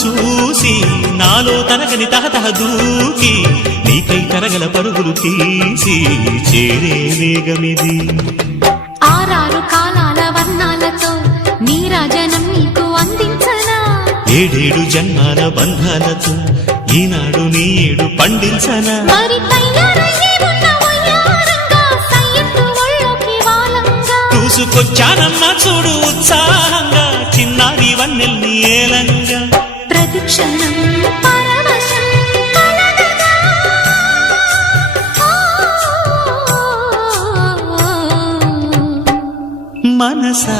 చూసి నాలో తరగని తహతహ దూకి నీకై తరగల పరుగులు తీసి చేరే వేగమిది. ఆరారు కాలాల వర్ణాలతో నీరాజనం నీకు అందించనా, ఏడేడు జన్మాల బంధాలతో ఈనాడు నీ ఏడు పండించనా. మరి తయారయ్యే ఉన్న వయ్యారంగా సయ్యత్తు ఒళ్ళోకి వాలంగా చూసుకొచ్చానమ్మా చూడు ఉత్సాహంగా చిన్నారి వన్నెల్ని ఏలంగా. ప్రతిక్షణం పరవశం కలగగా మనసా